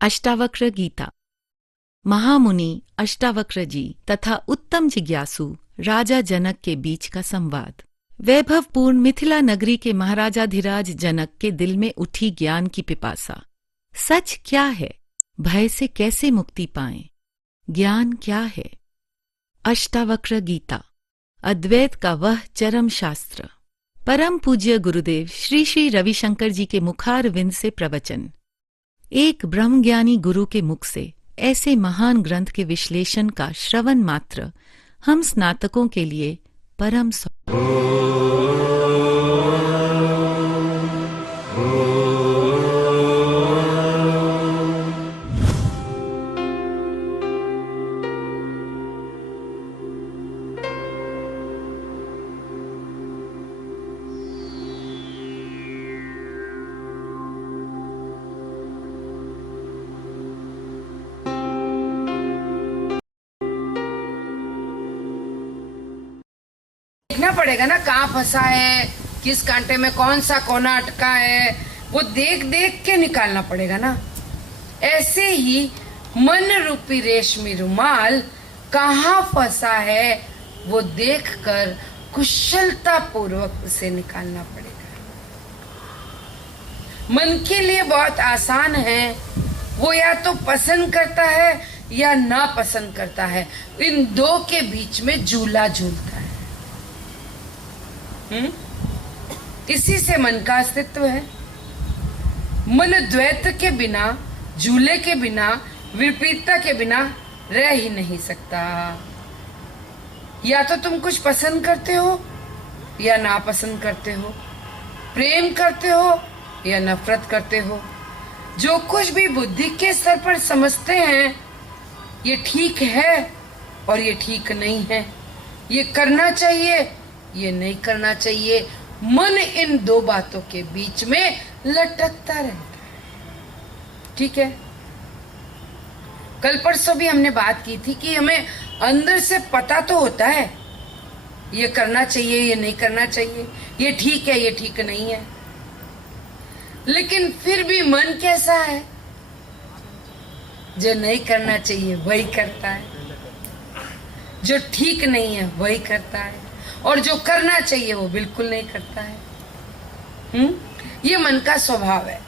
अष्टावक्र गीता। महामुनि अष्टावक्र जी तथा उत्तम जिज्ञासु राजा जनक के बीच का संवाद। वैभवपूर्ण मिथिला नगरी के महाराजाधिराज जनक के दिल में उठी ज्ञान की पिपासा। सच क्या है? भय से कैसे मुक्ति पाएं? ज्ञान क्या है? अष्टावक्र गीता, अद्वैत का वह चरम शास्त्र। परम पूज्य गुरुदेव श्री श्री रविशंकर जी के मुखारविंद से प्रवचन। एक ब्रह्मज्ञानी गुरु के मुख से ऐसे महान ग्रंथ के विश्लेषण का श्रवण मात्र हम स्नातकों के लिए परम देखना पड़ेगा ना, कहाँ फंसा है, किस कांटे में कौन सा कोना अटका है, वो देख देख के निकालना पड़ेगा ना। ऐसे ही मन रूपी रेशमी रुमाल कहाँ फंसा है वो देखकर कुशलता पूर्वक उसे निकालना पड़ेगा। मन के लिए बहुत आसान है, वो या तो पसंद करता है या ना पसंद करता है, इन दो के बीच में झूला झूलता है। इसी से मन का अस्तित्व है। मन द्वैत के बिना, झूले के बिना, विपरीतता के बिना रह ही नहीं सकता। या तो तुम कुछ पसंद करते हो या नापसंद करते हो, प्रेम करते हो या नफरत करते हो। जो कुछ भी बुद्धि के स्तर पर समझते हैं, ये ठीक है और ये ठीक नहीं है, ये करना चाहिए, ये नहीं करना चाहिए, मन इन दो बातों के बीच में लटकता रहता है। ठीक है, कल परसों भी हमने बात की थी कि हमें अंदर से पता तो होता है, ये करना चाहिए, ये नहीं करना चाहिए, ये ठीक है, ये ठीक नहीं है, लेकिन फिर भी मन कैसा है? जो नहीं करना चाहिए वही करता है, जो ठीक नहीं है वही करता है, और जो करना चाहिए वो बिल्कुल नहीं करता है। ये मन का स्वभाव है,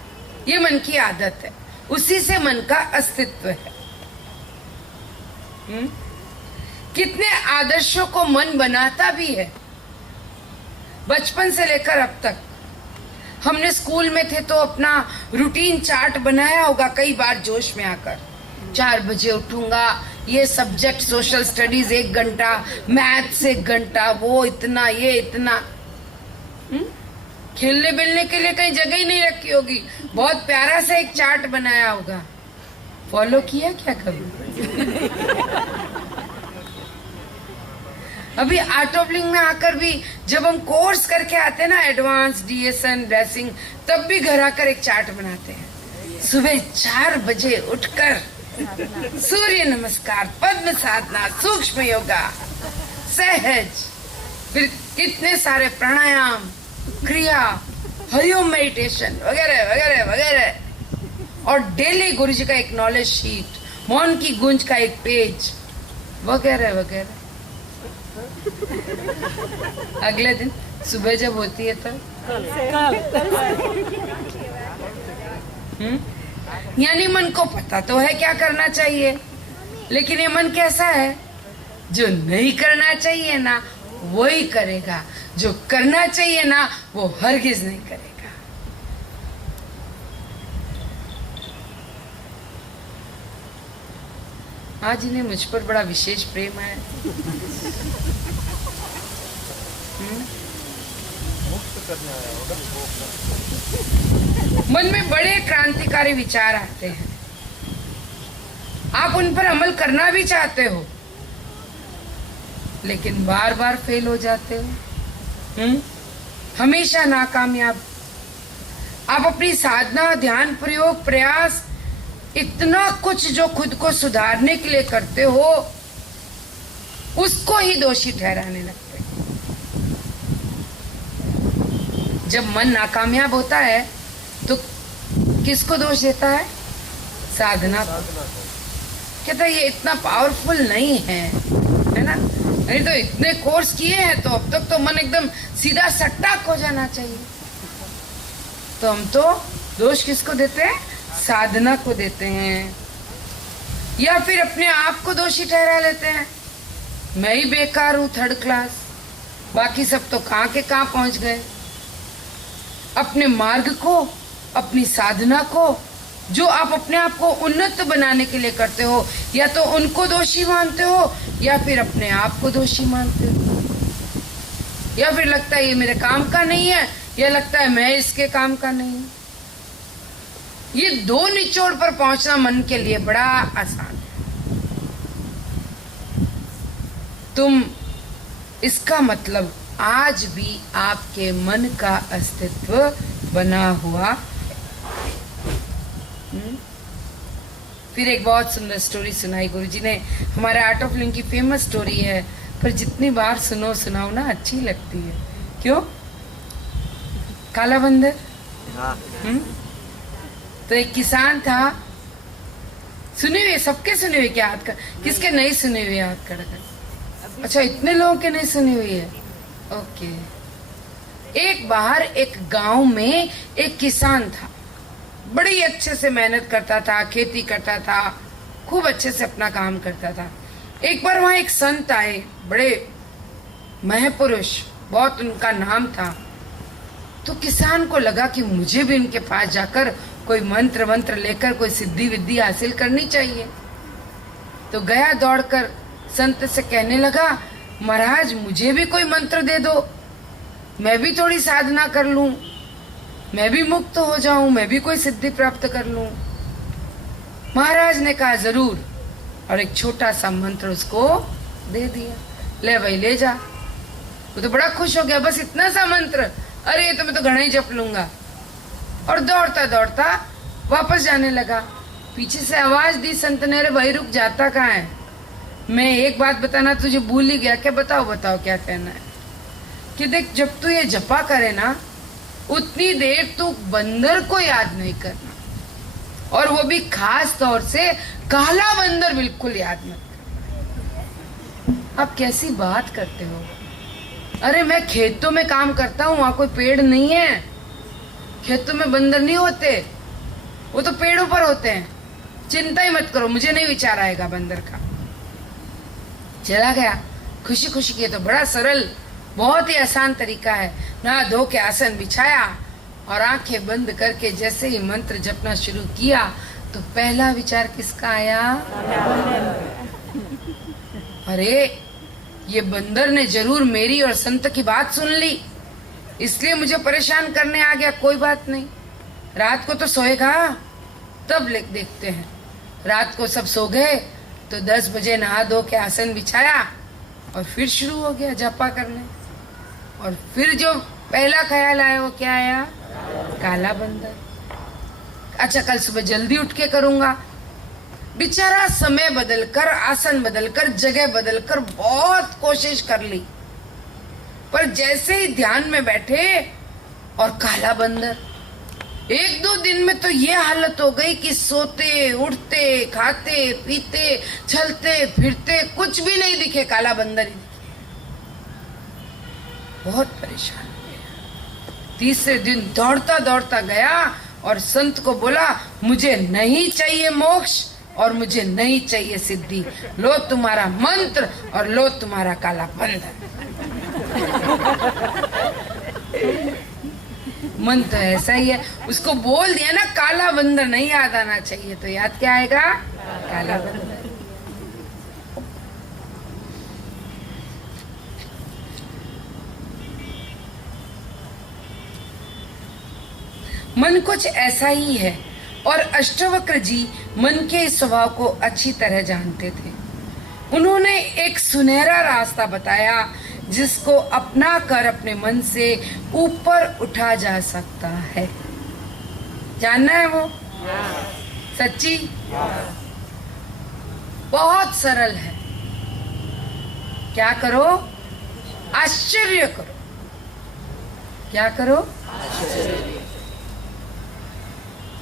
ये मन की आदत है, उसी से मन का अस्तित्व है। कितने आदर्शों को मन बनाता भी है। बचपन से लेकर अब तक हमने स्कूल में थे तो अपना रूटीन चार्ट बनाया होगा कई बार, जोश में आकर 4 बजे उठूंगा, ये सब्जेक्ट सोशल स्टडीज 1 घंटा, मैथ्स 1 घंटा, वो इतना, ये इतना। खेलने बिलने के लिए कहीं जगह ही नहीं रखी होगी, बहुत प्यारा सा एक चार्ट बनाया होगा। फॉलो किया क्या कभी? अभी आर्ट ऑफ लिविंग में आकर भी जब हम कोर्स करके आते हैं ना, एडवांस डीएसएन ड्रेसिंग, तब भी घर आकर एक चार्ट बनाते हैं। सुबह 4 बजे उठकर सूर्य नमस्कार, पद्म साधना, सूक्ष्म योगा, सहज, फिर कितने सारे प्राणायाम, क्रिया, हरिओम मेडिटेशन वगैरह वगैरह वगैरह, और डेली गुरु जी का एक नॉलेज शीट, मौन की गूंज का एक पेज वगैरह वगैरह। अगले दिन सुबह जब होती है तब यानी मन को पता तो है क्या करना चाहिए, लेकिन ये मन कैसा है? जो नहीं करना चाहिए ना वही करेगा, जो करना चाहिए ना वो हरगिज नहीं करेगा। आज इन्हें मुझ पर बड़ा विशेष प्रेम है। मन में बड़े क्रांतिकारी विचार आते हैं, आप उन पर अमल करना भी चाहते हो, लेकिन बार बार फेल हो जाते हो, हमेशा नाकामयाब। आप अपनी साधना, ध्यान, प्रयोग, प्रयास, इतना कुछ जो खुद को सुधारने के लिए करते हो, उसको ही दोषी ठहराने लगते। जब मन नाकामयाब होता है तो किसको दोष देता है? साधना को। कहता ये इतना पावरफुल नहीं है ना, नहीं तो इतने कोर्स किए हैं तो अब तक तो मन एकदम सीधा सट्टाक हो जाना चाहिए। तो हम तो दोष किसको देते हैं? साधना को देते हैं, या फिर अपने आप को दोषी ठहरा लेते हैं। मैं ही बेकार हूं, थर्ड क्लास, बाकी सब तो कहां के कहां पहुंच गए। अपने मार्ग को, अपनी साधना को, जो आप अपने आप को उन्नत बनाने के लिए करते हो, या तो उनको दोषी मानते हो या फिर अपने आप को दोषी मानते हो, या फिर लगता है ये मेरे काम का नहीं है, या लगता है मैं इसके काम का नहीं हूं। ये दो निचोड़ पर पहुंचना मन के लिए बड़ा आसान है। तुम, इसका मतलब आज भी आपके मन का अस्तित्व बना हुआ। फिर एक बहुत सुंदर स्टोरी सुनाई गुरुजी ने। हमारे आर्ट ऑफ लिविंग की फेमस स्टोरी है, पर जितनी बार सुनाओ ना अच्छी लगती है। क्यों? काला बंदर। तो एक किसान था, सुने हुए सबके सुने हुए क्या हाथ का, किसके नहीं सुने हुए हाथ का? अच्छा, इतने लोगों के नहीं सुनी हुई है। ओके। एक बाहर एक गांव में एक किसान था, बड़ी अच्छे से मेहनत करता था, खेती करता था, खूब अच्छे से अपना काम करता था। एक बार वहां एक संत आए, बड़े महापुरुष, बहुत उनका नाम था। तो किसान को लगा कि मुझे भी उनके पास जाकर कोई मंत्र लेकर कोई सिद्धि विद्धि हासिल करनी चाहिए। तो गया दौड़कर संत से कहने लगा, महाराज मुझे भी कोई मंत्र दे दो, मैं भी थोड़ी साधना कर लूं, मैं भी मुक्त हो जाऊं, मैं भी कोई सिद्धि प्राप्त कर लूं। महाराज ने कहा जरूर, और एक छोटा सा मंत्र उसको दे दिया। ले भाई ले जा। वो तो बड़ा खुश हो गया, बस इतना सा मंत्र, अरे ये तो मैं तो घड़ा ही जप लूंगा। और दौड़ता दौड़ता वापस जाने लगा। पीछे से आवाज दी संत ने, अरे भाई रुक, जाता कहाँ है? मैं एक बात बताना तुझे भूल ही गया। क्या? बताओ क्या कहना है? कि देख, जब तू ये जपा करे ना, उतनी देर तू बंदर को याद नहीं करना, और वो भी खास तौर से काला बंदर बिल्कुल याद मत करना। आप कैसी बात करते हो? अरे मैं खेतों में काम करता हूँ, वहां कोई पेड़ नहीं है, खेतों में बंदर नहीं होते, वो तो पेड़ों पर होते हैं, चिंता ही मत करो, मुझे नहीं विचार आएगा बंदर का। चला गया खुशी खुशी के। तो बड़ा सरल, बहुत ही आसान तरीका है। नहा धो के आसन बिछाया और आंखें बंद करके जैसे ही मंत्र जपना शुरू किया, तो पहला विचार किसका आया? अरे ये बंदर ने जरूर मेरी और संत की बात सुन ली, इसलिए मुझे परेशान करने आ गया। कोई बात नहीं, रात को तो सोएगा, तब देखते हैं। रात को सब सो गए, तो 10 बजे नहा धो के आसन बिछाया और फिर शुरू हो गया जपा करने। और फिर जो पहला ख्याल आया वो क्या आया? काला बंदर। अच्छा, कल सुबह जल्दी उठ के करूंगा। बेचारा समय बदलकर, आसन बदलकर, जगह बदलकर बहुत कोशिश कर ली, पर जैसे ही ध्यान में बैठे और काला बंदर। 1-2 दिन में तो ये हालत हो गई कि सोते, उठते, खाते, पीते, चलते फिरते कुछ भी नहीं दिखे, काला बंदर ही दिखे। बहुत परेशान हो गया। तीसरे दिन दौड़ता दौड़ता गया और संत को बोला, मुझे नहीं चाहिए मोक्ष और मुझे नहीं चाहिए सिद्धि, लो तुम्हारा मंत्र और लो तुम्हारा काला बंदर। मन तो ऐसा ही है, उसको बोल दिया ना काला बंदर नहीं याद आना चाहिए, तो याद क्या आएगा? काला बंदर। मन कुछ ऐसा ही है, और अष्टवक्र जी मन के स्वभाव को अच्छी तरह जानते थे। उन्होंने एक सुनहरा रास्ता बताया जिसको अपना कर अपने मन से ऊपर उठा जा सकता है। जानना है वो? सच्ची? बहुत सरल है। क्या करो? आश्चर्य करो। क्या करो?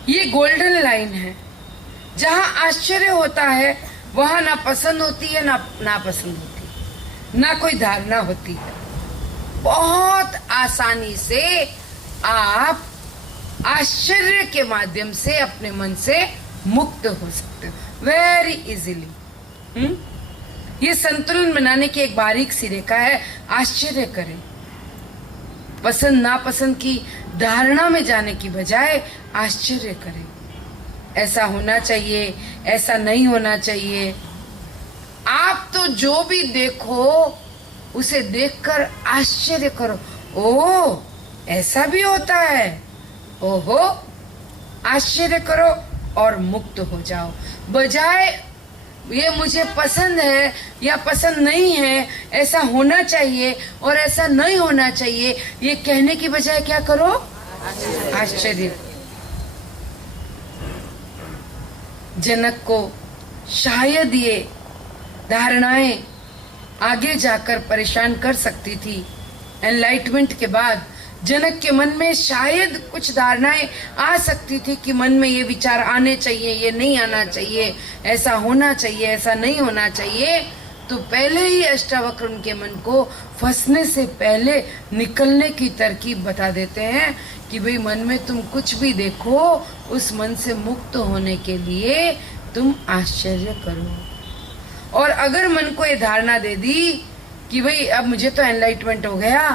ये गोल्डन लाइन है। जहां आश्चर्य होता है वहां ना पसंद होती है ना नापसंद होती है, ना कोई धारणा होती है। बहुत आसानी से आप आश्चर्य के माध्यम से अपने मन से मुक्त हो सकते हो, वेरी इजीली। ये संतुलन बनाने की एक बारीक सी रेखा है। आश्चर्य करें, पसंद नापसंद की धारणा में जाने की बजाय आश्चर्य करें। ऐसा होना चाहिए, ऐसा नहीं होना चाहिए। आप तो जो भी देखो उसे देखकर आश्चर्य करो, ओह ऐसा भी होता है, ओहो, आश्चर्य करो और मुक्त हो जाओ। बजाय ये मुझे पसंद है या पसंद नहीं है, ऐसा होना चाहिए और ऐसा नहीं होना चाहिए, ये कहने की बजाय क्या करो, आश्चर्य। जनक को शायद ये धारणाएं आगे जाकर परेशान कर सकती थी। एनलाइटमेंट के बाद जनक के मन में शायद कुछ धारणाएं आ सकती थी कि मन में ये विचार आने चाहिए, ये नहीं आना चाहिए, ऐसा होना चाहिए, ऐसा नहीं होना चाहिए। तो पहले ही अष्टावक्र उनके मन को फंसने से पहले निकलने की तरकीब बता देते हैं कि भाई मन में तुम कुछ भी देखो, उस मन से मुक्त होने के लिए तुम आश्चर्य करो। और अगर मन को ये धारणा दे दी कि भाई अब मुझे तो एनलाइटमेंट हो गया,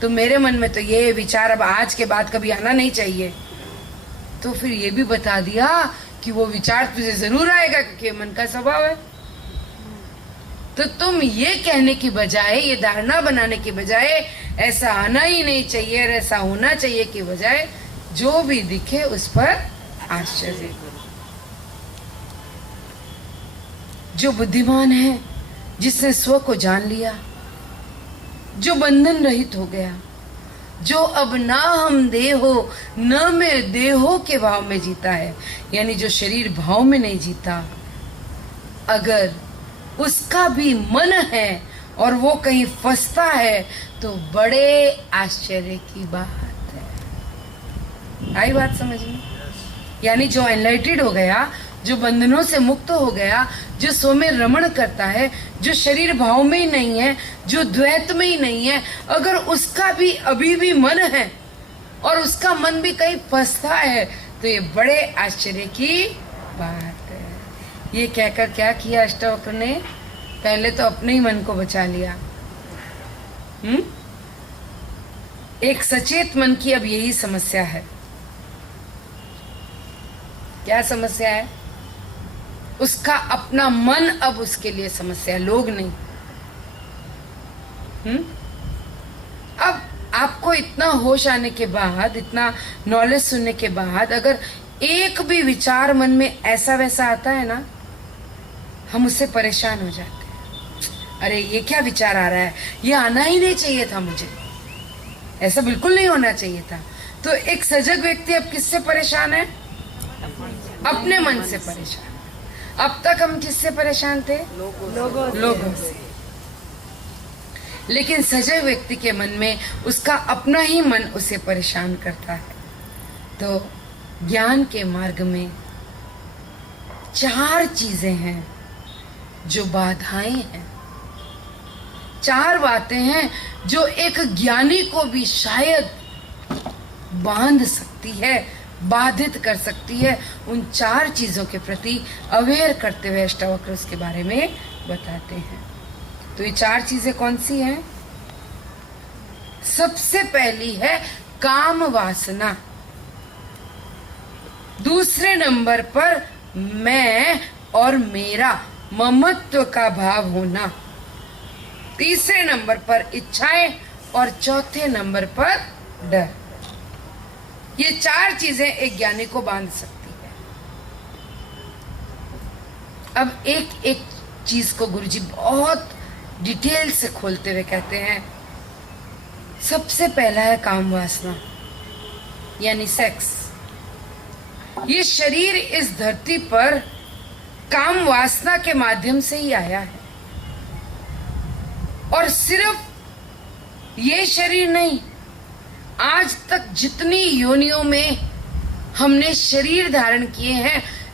तो मेरे मन में तो ये विचार अब आज के बाद कभी आना नहीं चाहिए, तो फिर ये भी बता दिया कि वो विचार तुझे जरूर आएगा क्योंकि मन का स्वभाव है। तो तुम ये कहने की बजाय, ये धारणा बनाने की बजाय ऐसा आना ही नहीं चाहिए और ऐसा होना चाहिए की बजाय जो भी दिखे उस पर आश्चर्य करो। जो बुद्धिमान है, जिसने स्व को जान लिया, जो बंधन रहित हो गया, जो अब ना हम देहो न मैं देहो के भाव में जीता है, यानी जो शरीर भाव में नहीं जीता, अगर उसका भी मन है और वो कहीं फंसता है तो बड़े आश्चर्य की बात है। आई बात समझ में? यानी जो एनलाइटेड हो गया, जो बंधनों से मुक्त हो गया, जो स्व में रमण करता है, जो शरीर भाव में ही नहीं है, जो द्वैत में ही नहीं है, अगर उसका भी अभी भी मन है और उसका मन भी कहीं फंसता है तो ये बड़े आश्चर्य की बात है। ये कहकर क्या किया अष्टावक्र ने? पहले तो अपने ही मन को बचा लिया। एक सचेत मन की अब यही समस्या है। क्या समस्या है? उसका अपना मन अब उसके लिए समस्या है, लोग नहीं। अब आपको इतना होश आने के बाद, इतना नॉलेज सुनने के बाद, अगर एक भी विचार मन में ऐसा वैसा आता है ना, हम उससे परेशान हो जाते हैं। अरे ये क्या विचार आ रहा है, ये आना ही नहीं चाहिए था, मुझे ऐसा बिल्कुल नहीं होना चाहिए था। तो एक सजग व्यक्ति अब किससे परेशान है? अपने मन से परेशान। अब तक हम किससे परेशान थे? लोगों से। लेकिन सजग व्यक्ति के मन में उसका अपना ही मन उसे परेशान करता है। तो ज्ञान के मार्ग में 4 चीजें हैं जो बाधाएं हैं, 4 बातें हैं जो एक ज्ञानी को भी शायद बांध सकती है, बाधित कर सकती है। उन 4 चीजों के प्रति अवेयर करते हुए अष्टावक्र उसके बारे में बताते हैं। तो ये 4 चीजें कौन सी हैं? सबसे पहली है काम वासना, दूसरे नंबर पर मैं और मेरा ममत्व का भाव होना, तीसरे नंबर पर इच्छाएं और चौथे नंबर पर डर। ये 4 चीजें एक ज्ञानी को बांध सकती है। अब एक एक चीज को गुरुजी बहुत डिटेल से खोलते हुए कहते हैं। सबसे पहला है काम वासना, यानी सेक्स। ये शरीर इस धरती पर काम वासना के माध्यम से ही आया है, और सिर्फ ये शरीर नहीं, आज तक जितनी योनियों में हमने शरीर धारण किए हैं,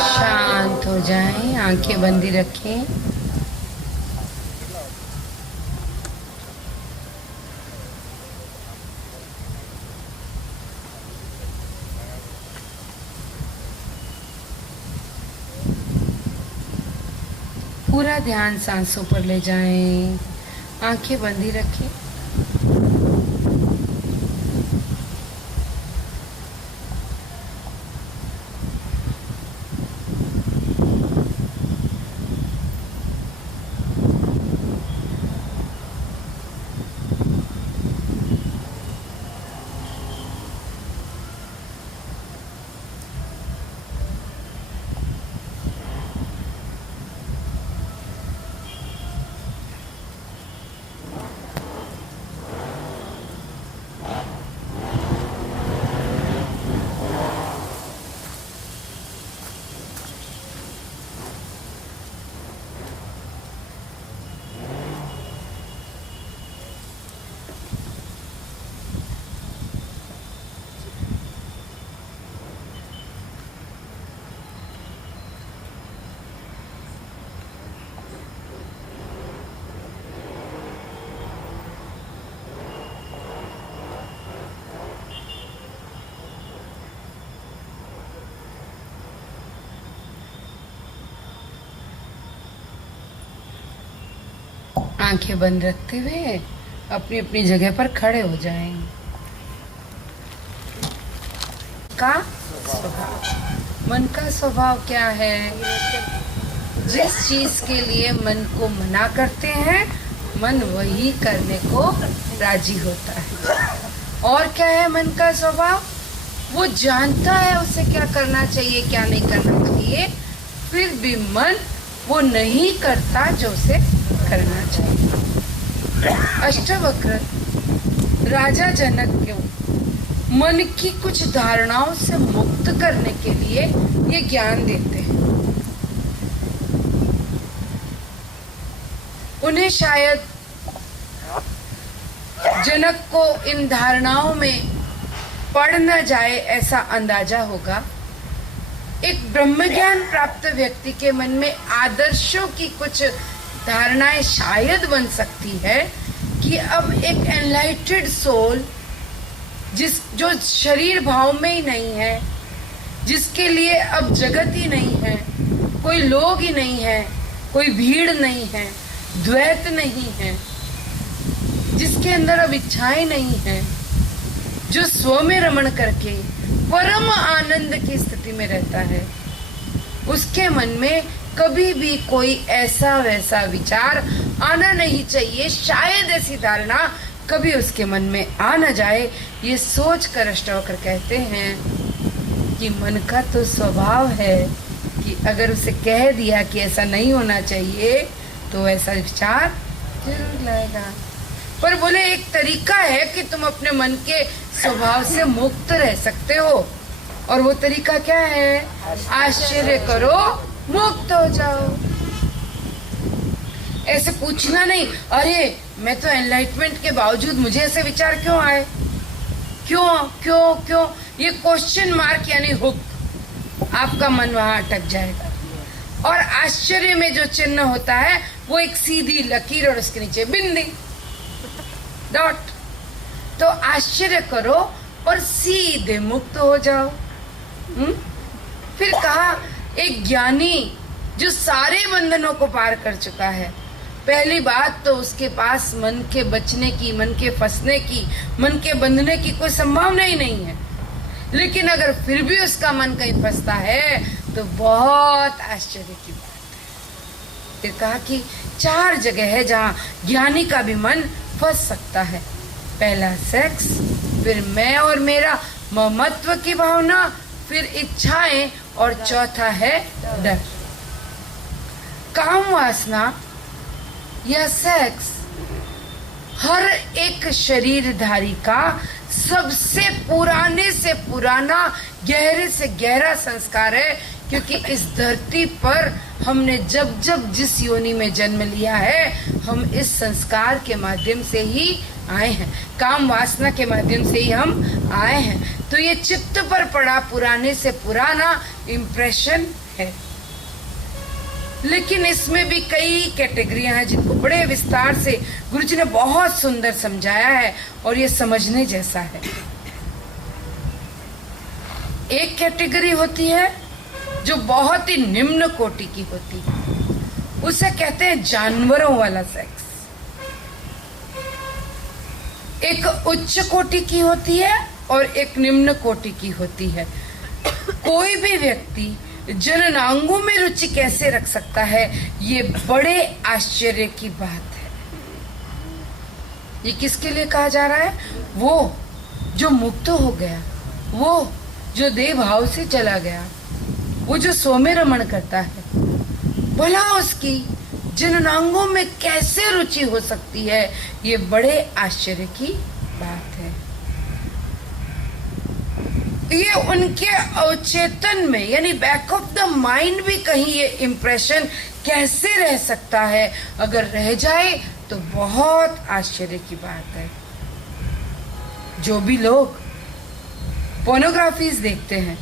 शांत हो जाएं, आंखें बंदी रखें। पूरा ध्यान सांसों पर ले जाएं, आंखें बंदी रखें। आंखें बंद रखते हुए अपनी अपनी जगह पर खड़े हो जाएं। का स्वभाव, मन का स्वभाव क्या है? जिस चीज के लिए मन को मना करते हैं, मन वही करने को राजी होता है। और क्या है मन का स्वभाव? वो जानता है उसे क्या करना चाहिए, क्या नहीं करना चाहिए, फिर भी मन वो नहीं करता जो उसे करना चाहिए। अष्टवक्र राजा जनक को मन की कुछ धारणाओं से मुक्त करने के लिए ये ज्ञान देते हैं। उन्हें शायद जनक को इन धारणाओं में पड़ न जाए ऐसा अंदाजा होगा। एक ब्रह्म ज्ञान प्राप्त व्यक्ति के मन में आदर्शों की कुछ धारणाएं शायद बन सकती है कि अब एक एनलाइटेड सोल जो शरीर भाव में ही नहीं है, जिसके लिए अब जगत ही नहीं है, कोई लोग ही नहीं है, कोई भीड़ नहीं है, द्वैत नहीं है, जिसके अंदर अब इच्छाएं नहीं है, जो स्व में रमण करके परम आनंद की स्थिति में रहता है, उसके मन में कभी भी कोई ऐसा वैसा विचार आना नहीं चाहिए। शायद ऐसी धारणा कभी उसके मन में आ न जाए। ये सोच कर अष्टवक्र कहते हैं कि मन का तो स्वभाव है कि अगर उसे कह दिया कि ऐसा नहीं होना चाहिए तो ऐसा विचार जरूर लाएगा। पर बोले एक तरीका है कि तुम अपने मन के स्वभाव से मुक्त रह सकते हो, और वो तरीका क्या है? आश्चर्य करो, मुक्त हो जाओ। ऐसे पूछना नहीं, अरे मैं तो एनलाइटमेंट के बावजूद मुझे ऐसे विचार क्यों आए, क्यों क्यों क्यों, ये क्वेश्चन मार्क यानी हुक, आपका मन वहां अटक जाएगा। और आश्चर्य में जो चिन्ह होता है वो एक सीधी लकीर और उसके नीचे बिंदी, डॉट। तो आश्चर्य करो और सीधे मुक्त हो जाओ। फिर कहा एक ज्ञानी जो सारे बंधनों को पार कर चुका है, पहली बात तो उसके पास मन के बचने की, मन के फंसने की, मन के बंधने की कोई संभावना ही नहीं है। लेकिन अगर फिर भी उसका मन कहीं फंसता है तो बहुत आश्चर्य की बात है। फिर कहा कि 4 जगह है जहां ज्ञानी का भी मन फंस सकता है। पहला सेक्स, फिर मैं और मेरा, ममत्व की भावना, फिर इच्छाएं, और चौथा है डर। काम वासना या सेक्स हर एक शरीरधारी का सबसे पुराने से पुराना, गहरे से गहरा संस्कार है, क्योंकि इस धरती पर हमने जब जब जिस योनि में जन्म लिया है, हम इस संस्कार के माध्यम से ही आए हैं, काम वासना के माध्यम से ही हम आए हैं। तो ये चित्त पर पड़ा पुराने से पुराना इम्प्रेशन है। लेकिन इसमें भी कई कैटेगरियां हैं जिनको बड़े विस्तार से गुरुजी ने बहुत सुंदर समझाया है, और ये समझने जैसा है। एक कैटेगरी होती है जो बहुत ही निम्न कोटि की होती है, उसे कहते हैं जानवरों वाला सेक्स। एक उच्च कोटि की होती है और एक निम्न कोटि की होती है। कोई भी व्यक्ति जननांगों में रुचि कैसे रख सकता है, ये बड़े आश्चर्य की बात है। ये किसके लिए कहा जा रहा है? वो जो मुक्त हो गया, वो जो देह भाव से चला गया, वो जो सो में रमण करता है, भला उसकी जननांगों में कैसे रुचि हो सकती है, ये बड़े आश्चर्य की बात है। ये उनके अवचेतन में, यानी बैक ऑफ द माइंड भी कहीं ये इम्प्रेशन कैसे रह सकता है? अगर रह जाए तो बहुत आश्चर्य की बात है। जो भी लोग पोर्नोग्राफीज देखते हैं,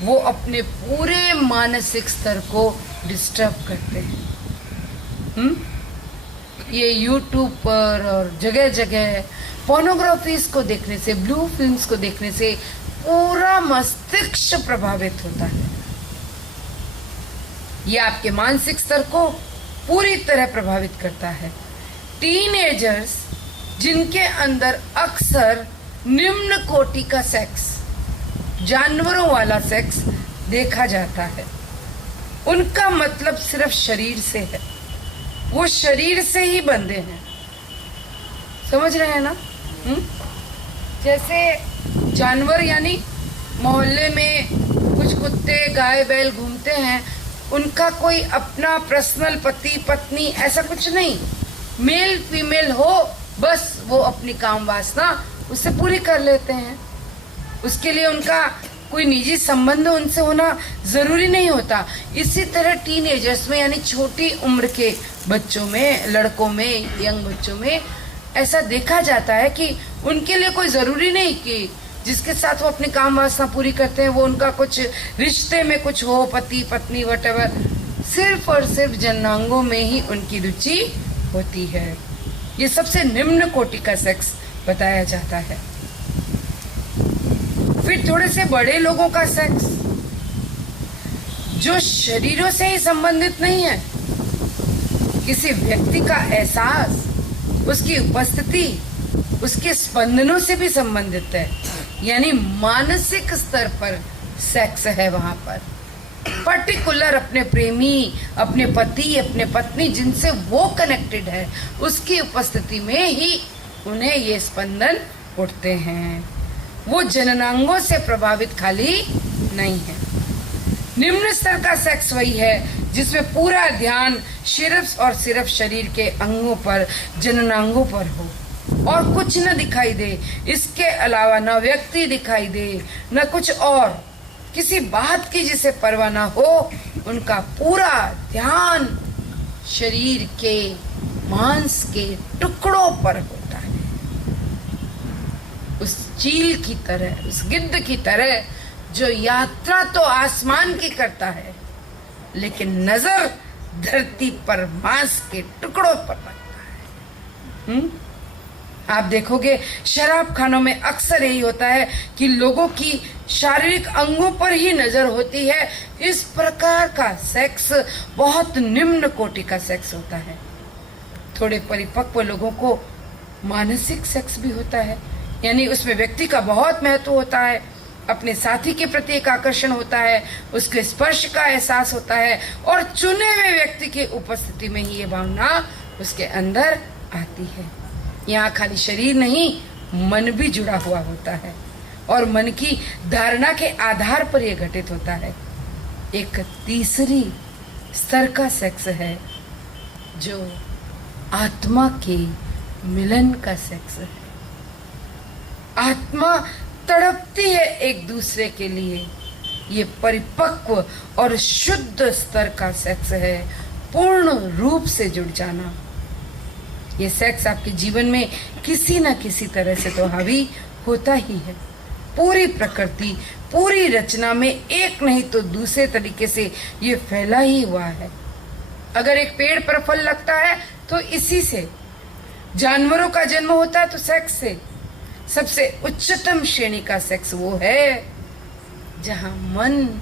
वो अपने पूरे मानसिक स्तर को डिस्टर्ब करते हैं। ये यूट्यूब पर और जगह जगह पोर्नोग्राफीज को देखने से, ब्लू फिल्म्स को देखने से पूरा मस्तिष्क प्रभावित होता है। ये आपके मानसिक स्तर को पूरी तरह प्रभावित करता है। टीनेजर्स जिनके अंदर अक्सर निम्न कोटि का सेक्स, जानवरों वाला सेक्स देखा जाता है, उनका मतलब सिर्फ शरीर से है। वो शरीर से ही बंधे हैं। समझ रहे हैं ना? जैसे जानवर, यानी मोहल्ले में कुछ कुत्ते गाय बैल घूमते हैं, उनका कोई अपना पर्सनल पति पत्नी ऐसा कुछ नहीं, मेल फीमेल हो, बस वो अपनी काम वासना उससे पूरी कर लेते हैं। उसके लिए उनका कोई निजी संबंध उनसे होना जरूरी नहीं होता। इसी तरह टीनेजर्स में, यानी छोटी उम्र के बच्चों में, लड़कों में, यंग बच्चों में ऐसा देखा जाता है कि उनके लिए कोई जरूरी नहीं कि जिसके साथ वो अपनी काम वासना पूरी करते हैं वो उनका कुछ रिश्ते में कुछ हो, पति पत्नी वटेवर, सिर्फ और सिर्फ जननांगों में ही उनकी रुचि होती है। ये सबसे निम्न कोटि का सेक्स बताया जाता है। फिर थोड़े से बड़े लोगों का सेक्स जो शरीरों से ही संबंधित नहीं है, किसी व्यक्ति का एहसास, उसकी उपस्थिति, उसके स्पंदनों से भी संबंधित है, यानी मानसिक स्तर पर सेक्स है। वहां पर पर्टिकुलर अपने प्रेमी, अपने पति, अपने पत्नी जिनसे वो कनेक्टेड है, उसकी उपस्थिति में ही उन्हें ये स्पंदन उठते हैं। वो जननांगों से प्रभावित खाली नहीं है। निम्न स्तर का सेक्स वही है जिसमें पूरा ध्यान सिर्फ और सिर्फ शरीर के अंगों पर, जननांगों पर हो और कुछ न दिखाई दे। इसके अलावा न व्यक्ति दिखाई दे, न कुछ और किसी बात की जिसे परवाह न हो। उनका पूरा ध्यान शरीर के मांस के टुकड़ों पर होता है। उस चील की तरह, उस गिद्ध की तरह जो यात्रा तो आसमान की करता है, लेकिन नजर धरती पर मांस के टुकड़ों पर रखता है। आप देखोगे शराब खानों में अक्सर यही होता है कि लोगों की शारीरिक अंगों पर ही नजर होती है। इस प्रकार का सेक्स बहुत निम्न कोटि का सेक्स होता है। थोड़े परिपक्व लोगों को मानसिक सेक्स भी होता है, यानी उसमें व्यक्ति का बहुत महत्व होता है, अपने साथी के प्रति एक आकर्षण होता है, उसके स्पर्श का एहसास होता है और चुने हुए व्यक्ति की उपस्थिति में ही ये भावना उसके अंदर आती है। यहाँ खाली शरीर नहीं, मन भी जुड़ा हुआ होता है और मन की धारणा के आधार पर यह घटित होता है। एक तीसरी स्तर का सेक्स है जो आत्मा के मिलन का सेक्स है। आत्मा तड़पती है एक दूसरे के लिए। ये परिपक्व और शुद्ध स्तर का सेक्स है, पूर्ण रूप से जुड़ जाना। ये सेक्स आपके जीवन में किसी न किसी तरह से तो हावी होता ही है। पूरी प्रकृति, पूरी रचना में एक नहीं तो दूसरे तरीके से ये फैला ही हुआ है। अगर एक पेड़ पर फल लगता है तो इसी से, जानवरों का जन्म होता है तो सेक्स से। सबसे उच्चतम श्रेणी का सेक्स वो है जहां मन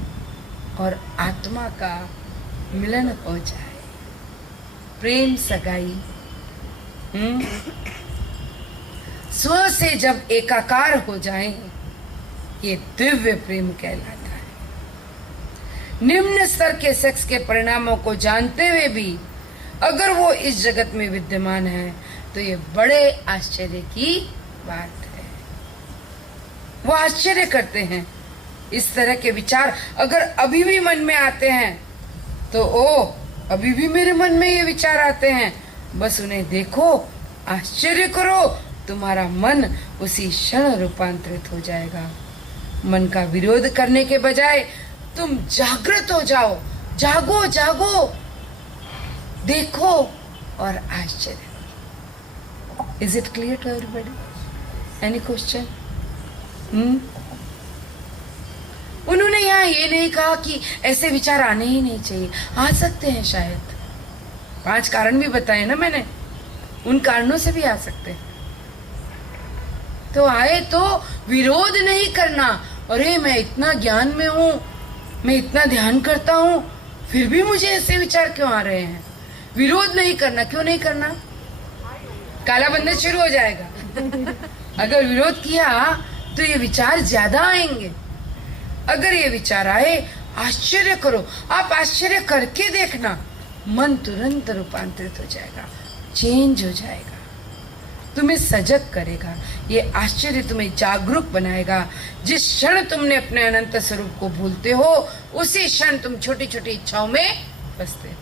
और आत्मा का मिलन हो जाए, प्रेम सगाई। स्व से जब एकाकार हो जाए, ये दिव्य प्रेम कहलाता है। निम्न स्तर के सेक्स के परिणामों को जानते हुए भी अगर वो इस जगत में विद्यमान है तो ये बड़े आश्चर्य की बात है। वो आश्चर्य करते हैं। इस तरह के विचार अगर अभी भी मन में आते हैं तो अभी भी मेरे मन में ये विचार आते हैं, बस उन्हें देखो, आश्चर्य करो, तुम्हारा मन उसी क्षण रूपांतरित हो जाएगा। मन का विरोध करने के बजाय तुम जागृत हो जाओ, जागो जागो, देखो और आश्चर्य। Is it clear to everybody? Any question? उन्होंने यहाँ ये नहीं कहा कि ऐसे विचार आने ही नहीं चाहिए, आ सकते हैं शायद। 5 कारण भी बताए ना मैंने, उन कारणों से भी आ सकते हैं। तो आए तो विरोध नहीं करना। अरे मैं इतना ज्ञान में हूं, मैं इतना ध्यान करता हूं, फिर भी मुझे ऐसे विचार क्यों आ रहे हैं? विरोध नहीं करना। क्यों नहीं करना? काला बंधन शुरू हो जाएगा। अगर विरोध किया तो ये विचार ज्यादा आएंगे। अगर ये विचार आए, आश्चर्य करो। आप आश्चर्य करके देखना, मन तुरंत रूपांतरित हो जाएगा, चेंज हो जाएगा, तुम्हें सजग करेगा। ये आश्चर्य तुम्हें जागरूक बनाएगा। जिस क्षण तुमने अपने अनंत स्वरूप को भूलते हो, उसी क्षण तुम छोटी छोटी इच्छाओं में फंसते हो।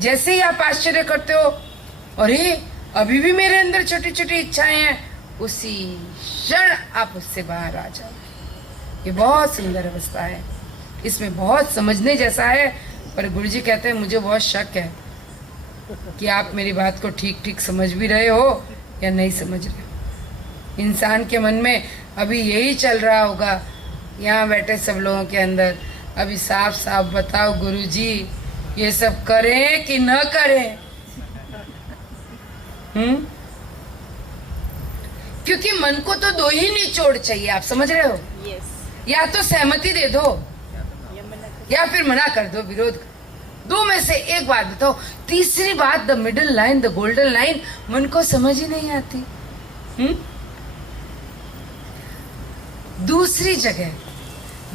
जैसे ही आप आश्चर्य करते हो, अरे अभी भी मेरे अंदर छोटी छोटी इच्छाएं हैं, उसी क्षण आप उससे बाहर आ जाओगे। ये बहुत सुंदर अवस्था है, इसमें बहुत समझने जैसा है। पर गुरुजी कहते हैं मुझे बहुत शक है कि आप मेरी बात को ठीक ठीक समझ भी रहे हो या नहीं समझ रहे हो। इंसान के मन में अभी यही चल रहा होगा, यहाँ बैठे सब लोगों के अंदर। अभी साफ साफ बताओ गुरुजी, ये सब करें कि न करें? क्योंकि मन को तो 2 ही निचोड़ चाहिए, आप समझ रहे हो? या तो सहमति दे दो या फिर मना कर दो, विरोध। 2 में से एक बात बताओ। तीसरी बात, the middle line, the golden line, मन को समझ ही नहीं आती। दूसरी जगह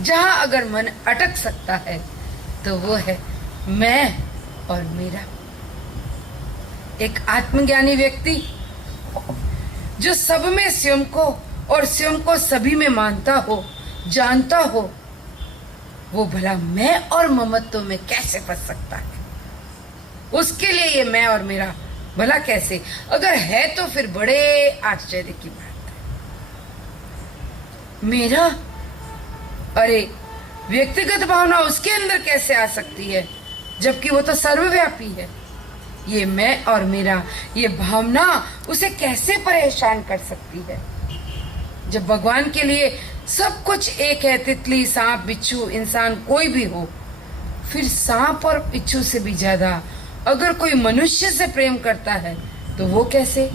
जहां अगर मन अटक सकता है तो वो है मैं और मेरा। एक आत्मज्ञानी व्यक्ति जो सब में स्वयं को और स्वयं को सभी में मानता हो, जानता हो, वो भला मैं और ममत्व में कैसे फंस सकता है? उसके लिए ये मैं और मेरा भला कैसे? अगर है तो फिर बड़े आश्चर्य की बात है। मेरा, अरे व्यक्तिगत भावना उसके अंदर कैसे आ सकती है जबकि वो तो सर्वव्यापी है? ये मैं और मेरा, ये भावना उसे कैसे परेशान कर सकती है? जब भगवान के लिए सब कुछ एक है, तितली, सांप, बिच्छू, इंसान कोई भी हो, फिर सांप और बिच्छू से भी ज्यादा अगर कोई मनुष्य से प्रेम करता है तो वो कैसे?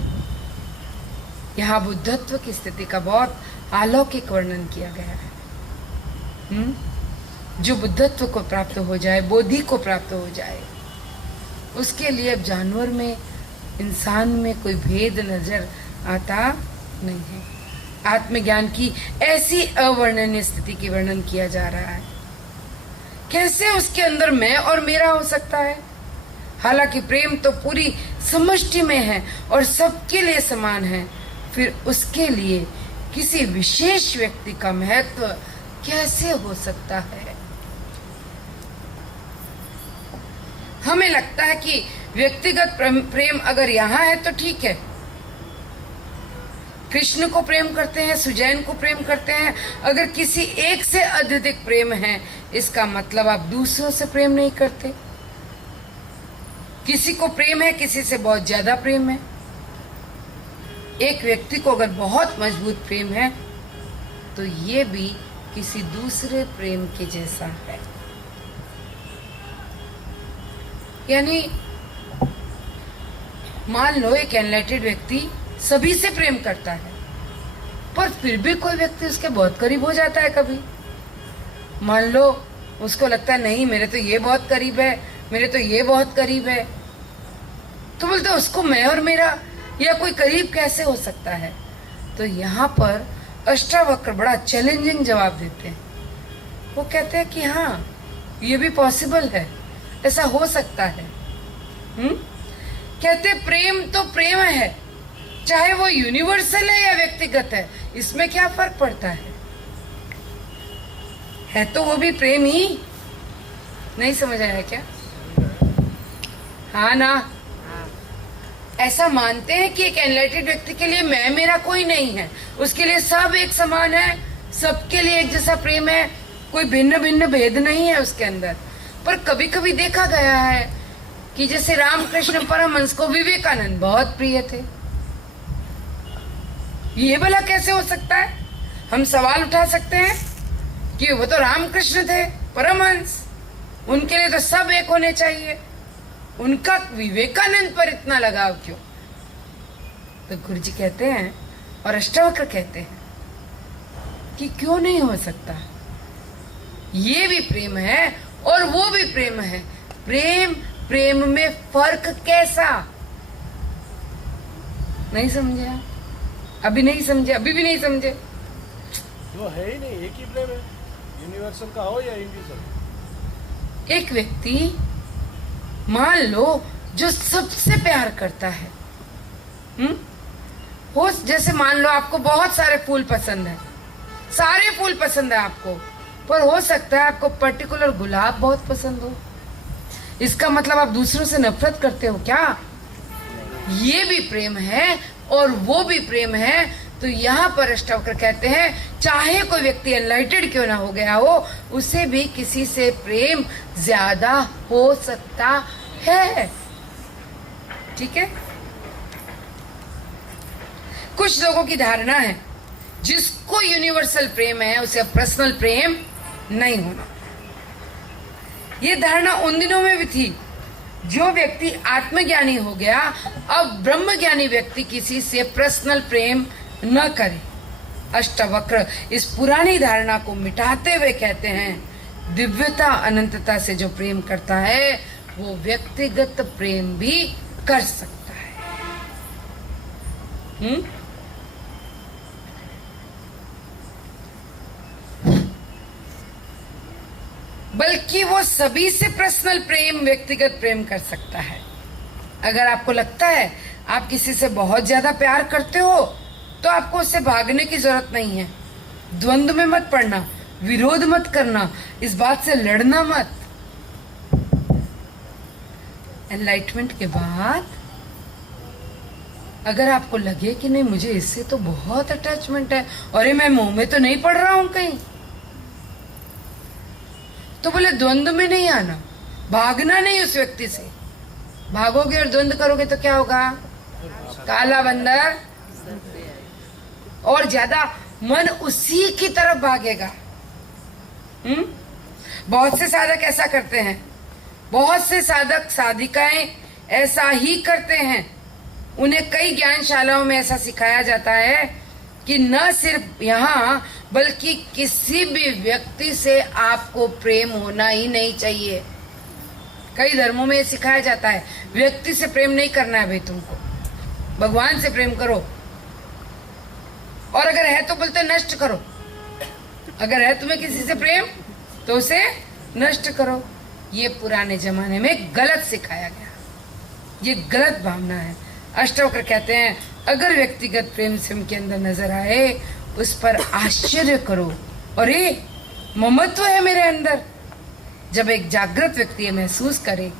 यहाँ बुद्धत्व की स्थिति का बहुत अलौकिक वर्णन किया गया है। जो बुद्धत्व को प्राप्त हो जाए, बोधि को प्राप्त हो जाए, उसके लिए अब जानवर में इंसान में कोई भेद नजर आता नहीं है। आत्मज्ञान की ऐसी अवर्णनीय स्थिति की वर्णन किया जा रहा है। कैसे उसके अंदर मैं और मेरा हो सकता है? हालांकि प्रेम तो पूरी समष्टि में है और सबके लिए समान है, फिर उसके लिए किसी विशेष व्यक्ति का महत्व कैसे हो सकता है? हमें लगता है कि व्यक्तिगत प्रेम अगर यहाँ है तो ठीक है। कृष्ण को प्रेम करते हैं, सुजैन को प्रेम करते हैं। अगर किसी एक से अत्यधिक प्रेम है, इसका मतलब आप दूसरों से प्रेम नहीं करते। किसी को प्रेम है, किसी से बहुत ज्यादा प्रेम है। एक व्यक्ति को अगर बहुत मजबूत प्रेम है तो ये भी किसी दूसरे प्रेम के जैसा है। यानी मान लो एक एनलाइटेड व्यक्ति सभी से प्रेम करता है, पर फिर भी कोई व्यक्ति उसके बहुत करीब हो जाता है। कभी मान लो उसको लगता है नहीं मेरे तो ये बहुत करीब है, मेरे तो ये बहुत करीब है, तो बोलते उसको मैं और मेरा या कोई करीब कैसे हो सकता है? तो यहाँ पर अष्टावक्र बड़ा चैलेंजिंग जवाब देते हैं। वो कहते हैं कि हाँ, ये भी पॉसिबल है, ऐसा हो सकता है। कहते प्रेम तो प्रेम है, चाहे वो यूनिवर्सल है या व्यक्तिगत है, इसमें क्या फर्क पड़ता है तो वो भी प्रेम ही। नहीं समझ आया क्या? हाँ ना, ऐसा मानते हैं कि एक एनलाइटेड व्यक्ति के लिए मैं मेरा कोई नहीं है, उसके लिए सब एक समान है, सबके लिए एक जैसा प्रेम है, कोई भिन्न भिन्न भेद नहीं है उसके अंदर। पर कभी कभी देखा गया है कि जैसे रामकृष्ण परमहंस को विवेकानंद बहुत प्रिय थे। ये भला कैसे हो सकता है? हम सवाल उठा सकते हैं कि वो तो रामकृष्ण थे, परमहंस, उनके लिए तो सब एक होने चाहिए, उनका विवेकानंद पर इतना लगाव क्यों? तो गुरु जी कहते हैं और अष्टावक्र कहते हैं कि क्यों नहीं हो सकता। ये भी प्रेम है और वो भी प्रेम है। प्रेम में फर्क कैसा? नहीं समझे? अभी नहीं समझे? अभी भी नहीं समझे? जो है ही नहीं, एक ही प्रेम है, यूनिवर्सल का हो या इंडिविजुअल। एक व्यक्ति मान लो जो सबसे प्यार करता है, हो जैसे मान लो आपको बहुत सारे फूल पसंद है, सारे फूल पसंद है आपको, पर हो सकता है आपको पर्टिकुलर गुलाब बहुत पसंद हो। इसका मतलब आप दूसरों से नफरत करते हो क्या? ये भी प्रेम है और वो भी प्रेम है। तो यहाँ पर अष्टावक्र कहते हैं चाहे कोई व्यक्ति एनलाइटेड क्यों ना हो गया हो, उसे भी किसी से प्रेम ज्यादा हो सकता है। ठीक है? कुछ लोगों की धारणा है जिसको यूनिवर्सल प्रेम है उसे पर्सनल प्रेम नहीं होना। ये धारणा उन दिनों में भी थी। जो व्यक्ति आत्मज्ञानी हो गया, अब ब्रह्मज्ञानी व्यक्ति किसी से पर्सनल प्रेम न करे। अष्टावक्र इस पुरानी धारणा को मिटाते हुए कहते हैं दिव्यता अनंतता से जो प्रेम करता है वो व्यक्तिगत प्रेम भी कर सकता है। बल्कि वो सभी से पर्सनल प्रेम, व्यक्तिगत प्रेम कर सकता है। अगर आपको लगता है आप किसी से बहुत ज्यादा प्यार करते हो तो आपको उससे भागने की जरूरत नहीं है। द्वंद्व में मत पड़ना, विरोध मत करना, इस बात से लड़ना मत। एनलाइटमेंट के बाद अगर आपको लगे कि नहीं मुझे इससे तो बहुत अटैचमेंट है, अरे मैं मुंह में तो नहीं पड़ रहा हूं कहीं, तो बोले द्वंद्व में नहीं आना, भागना नहीं उस व्यक्ति से। भागोगे और द्वंद्व करोगे तो क्या होगा? काला बंदर और ज्यादा मन उसी की तरफ भागेगा। बहुत से साधक ऐसा करते हैं, बहुत से साधक साधिकाएं ऐसा ही करते हैं। उन्हें कई ज्ञानशालाओं में ऐसा सिखाया जाता है कि न सिर्फ यहाँ बल्कि किसी भी व्यक्ति से आपको प्रेम होना ही नहीं चाहिए। कई धर्मों में ये सिखाया जाता है व्यक्ति से प्रेम नहीं करना है भाई तुमको। भगवान से प्रेम करो, और अगर है तो बोलते नष्ट करो। अगर है तुम्हें किसी से प्रेम तो उसे नष्ट करो। ये पुराने जमाने में गलत सिखाया गया, ये गलत भावना है। अष्टावक्र कहते हैं अगर व्यक्तिगत प्रेम से उनके अंदर नजर आए उस पर आश्चर्य करो, अरे ममत्व है मेरे अंदर। जब एक जागृत व्यक्ति ये महसूस करे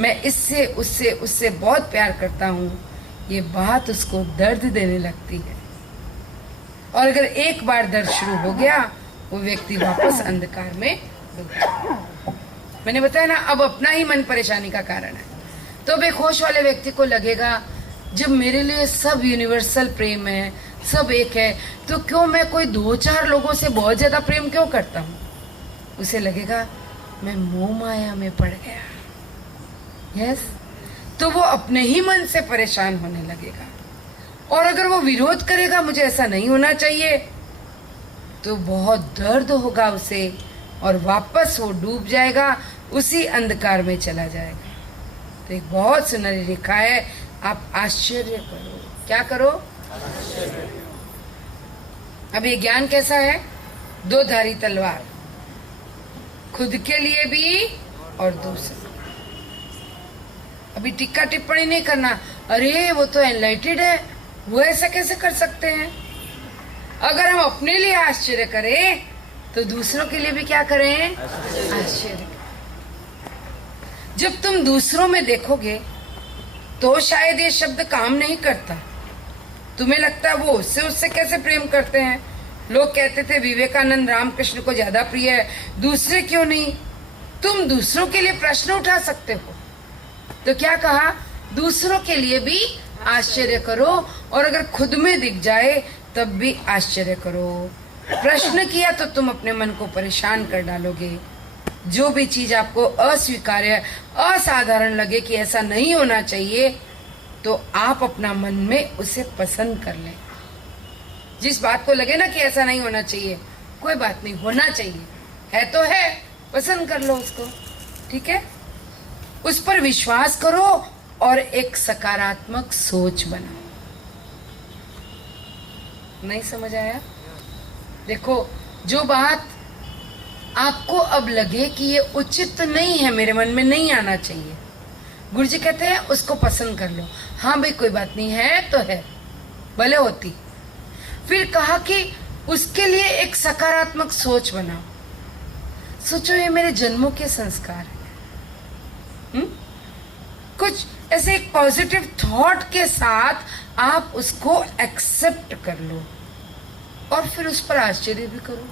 मैं इससे उससे उससे बहुत प्यार करता हूँ, ये बात उसको दर्द देने लगती है। और अगर एक बार दर्द शुरू हो गया वो व्यक्ति वापस अंधकार में डूब जाए। मैंने बताया ना, अब अपना ही मन परेशानी का कारण है। तो बेहोश वाले व्यक्ति को लगेगा जब मेरे लिए सब यूनिवर्सल प्रेम है, सब एक है, तो क्यों मैं कोई 2-4 लोगों से बहुत ज्यादा प्रेम क्यों करता हूँ। उसे लगेगा मैं मोह माया में पड़ गया। यस, तो वो अपने ही मन से परेशान होने लगेगा। और अगर वो विरोध करेगा मुझे ऐसा नहीं होना चाहिए, तो बहुत दर्द होगा उसे और वापस वो डूब जाएगा, उसी अंधकार में चला जाएगा। तो एक बहुत सुनहरी रेखा है, आप आश्चर्य करो। क्या करो? अब ये ज्ञान कैसा है? 2 धारी तलवार, खुद के लिए भी और दूसरे। अभी टिक्का टिप्पणी नहीं करना, अरे वो तो एनलाइटेड है, वो ऐसा कैसे कर सकते हैं। अगर हम अपने लिए आश्चर्य करें तो दूसरों के लिए भी क्या करें? आश्चर्य। जब तुम दूसरों में देखोगे तो शायद ये शब्द काम नहीं करता। तुम्हें लगता है वो उससे कैसे प्रेम करते हैं। लोग कहते थे विवेकानंद रामकृष्ण को ज्यादा प्रिय है, दूसरे क्यों नहीं। तुम दूसरों के लिए प्रश्न उठा सकते हो। तो क्या कहा? दूसरों के लिए भी आश्चर्य करो, और अगर खुद में दिख जाए तब भी आश्चर्य करो। प्रश्न किया तो तुम अपने मन को परेशान कर डालोगे। जो भी चीज आपको अस्वीकार्य, असाधारण लगे कि ऐसा नहीं होना चाहिए, तो आप अपना मन में उसे पसंद कर लें। जिस बात को लगे ना कि ऐसा नहीं होना चाहिए, कोई बात नहीं, होना चाहिए, है तो है, पसंद कर लो उसको, ठीक है। उस पर विश्वास करो और एक सकारात्मक सोच बनाओ। नहीं समझ आया? देखो, जो बात आपको अब लगे कि ये उचित नहीं है, मेरे मन में नहीं आना चाहिए, गुरुजी कहते हैं उसको पसंद कर लो। हाँ भाई, कोई बात नहीं, है तो है, भले होती। फिर कहा कि उसके लिए एक सकारात्मक सोच बनाओ। सोचो ये मेरे जन्मों के संस्कार है। कुछ ऐसे एक पॉजिटिव थॉट के साथ आप उसको एक्सेप्ट कर लो और फिर उस पर आश्चर्य भी करो।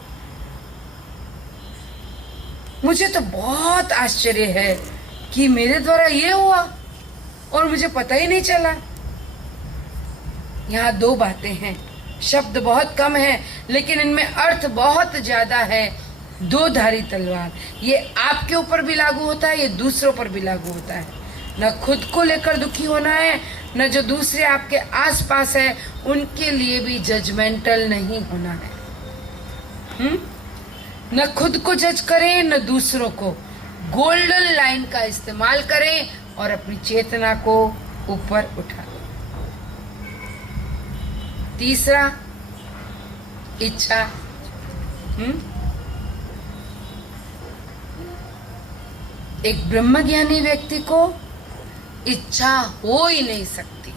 मुझे तो बहुत आश्चर्य है कि मेरे द्वारा ये हुआ और मुझे पता ही नहीं चला। यहाँ 2 बातें हैं, शब्द बहुत कम है लेकिन इनमें अर्थ बहुत ज्यादा है। 2 धारी तलवार, ये आपके ऊपर भी लागू होता है, ये दूसरों पर भी लागू होता है। न खुद को लेकर दुखी होना है, न जो दूसरे आपके आसपास है उनके लिए भी जजमेंटल नहीं होना है। न खुद को जज करें न दूसरों को। गोल्डन लाइन का इस्तेमाल करें और अपनी चेतना को ऊपर उठा लें। तीसरा, इच्छा। एक ब्रह्मज्ञानी व्यक्ति को इच्छा हो ही नहीं सकती।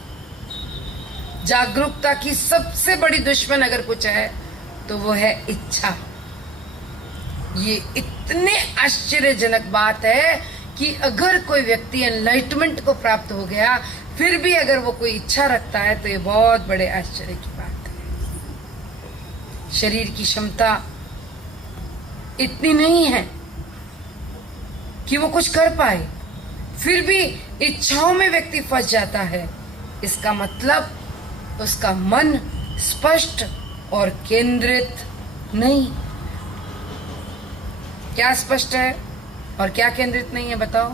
जागरूकता की सबसे बड़ी दुश्मन अगर कुछ है तो वो है इच्छा। ये इतने आश्चर्यजनक बात है कि अगर कोई व्यक्ति एनलाइटमेंट को प्राप्त हो गया फिर भी अगर वो कोई इच्छा रखता है तो ये बहुत बड़े आश्चर्य की बात है। शरीर की क्षमता इतनी नहीं है कि वो कुछ कर पाए, फिर भी इच्छाओं में व्यक्ति फंस जाता है। इसका मतलब उसका मन स्पष्ट और केंद्रित नहीं। क्या स्पष्ट है और क्या केंद्रित नहीं है, बताओ।